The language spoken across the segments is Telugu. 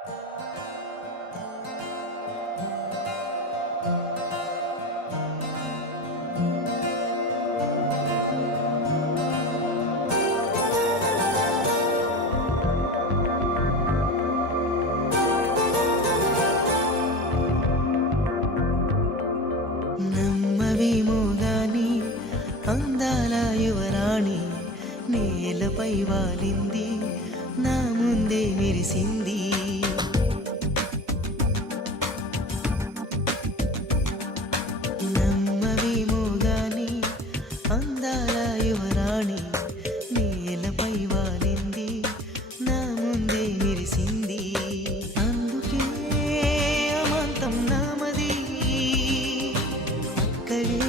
నమ్మవేమో గాని అందాల యువరాణి నేలపై వాలింది, నా ముందే మెరిసింది. నమ్మవేమో గాని అందాల యువరాణి నేలపై వాలింది, నా ముందే మెరిసింది. అందుకే అమాంతం నామది, అక్కడే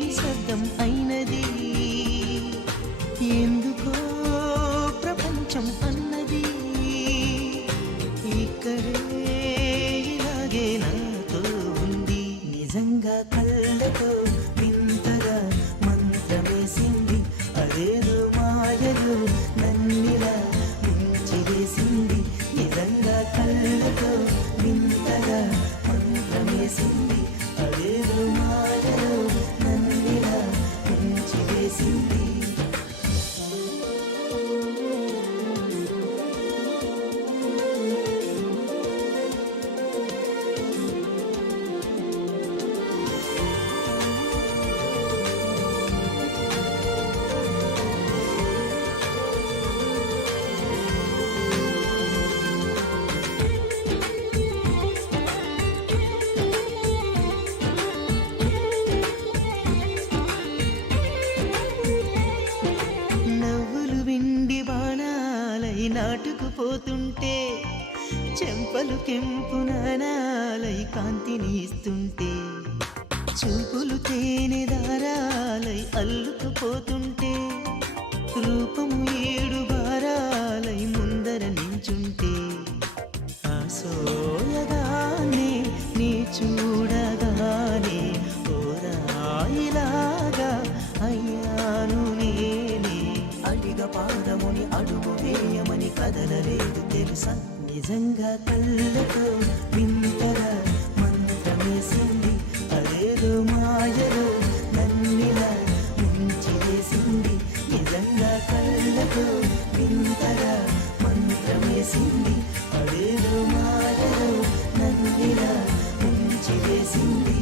నిశ్శబ్దం అయినది. ఎందుకో ప్రపంచం అన్నది ఇక్కడే ఇలాగే నాతో ఉంది. నిజంగా కళ్ళతో వింతగా మంత్రమేసింది, అదేదో మాయలో నన్నిలా ముంచివేసింది. నిజంగా కళ్ళతో వింతగా మంత్రమేసింది, అదేదో మాయలో నన్నిలా ముంచివేసింది. నవ్వులు విండి బాణాలై నాటుకుపోతుంటే, చెంపలు కెంపు నాణాలై కాంతిని ఇస్తుంటే, చూపులు తేనె దారాలై అల్లుకుపోతుంటే, రూపము ఏడు భారాలై ముందర నించుంటే, ఆ సోయగానే నీ చూడగానే ఓరాయిలాగా అయ్యాను నేనే. అడిగ పాదముని అడుగు వేయమని కదలలేదు తెలుసా. నిజంగా కళ్ళతో వింతగా మంత్రమేసింది, అదేదో మాయలో నన్నిలా ముంచివేసింది. నిజంగా కళ్ళతో వింతగా మంత్రమేసింది, అదేదో మాయలో నన్నిలా ముంచివేసింది.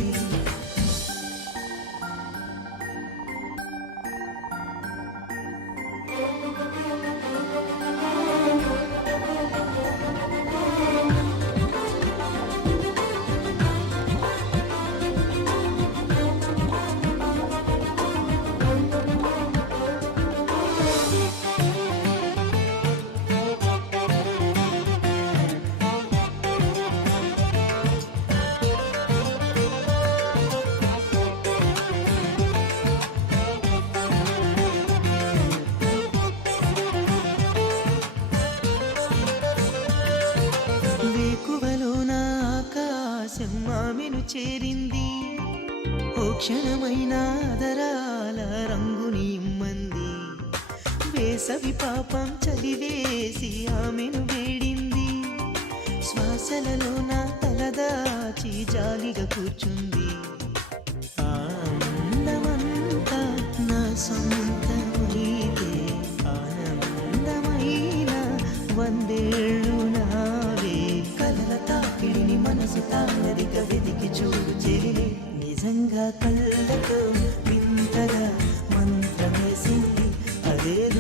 వేకువలోన ఆకాశం ఆమెను చేరింది, ఓ క్షణమైన ఆదరాల రంగుని ఇమ్మంది. వేసవి పాపం చలివేసి ఆమెను వేడింది, శ్వాసలలోన తలదాచి జాలిగా కూర్చుంది. ఆ అందమంతా నా సొంతమైతే ఆనందమైన వందేళ్ళు నావే. కలల తాకిడిని మనసు తానదిక వెతికి చూడు చెలిలే. నిజంగా కళ్ళతో వింతగా మంత్రమేసింది, అదేదో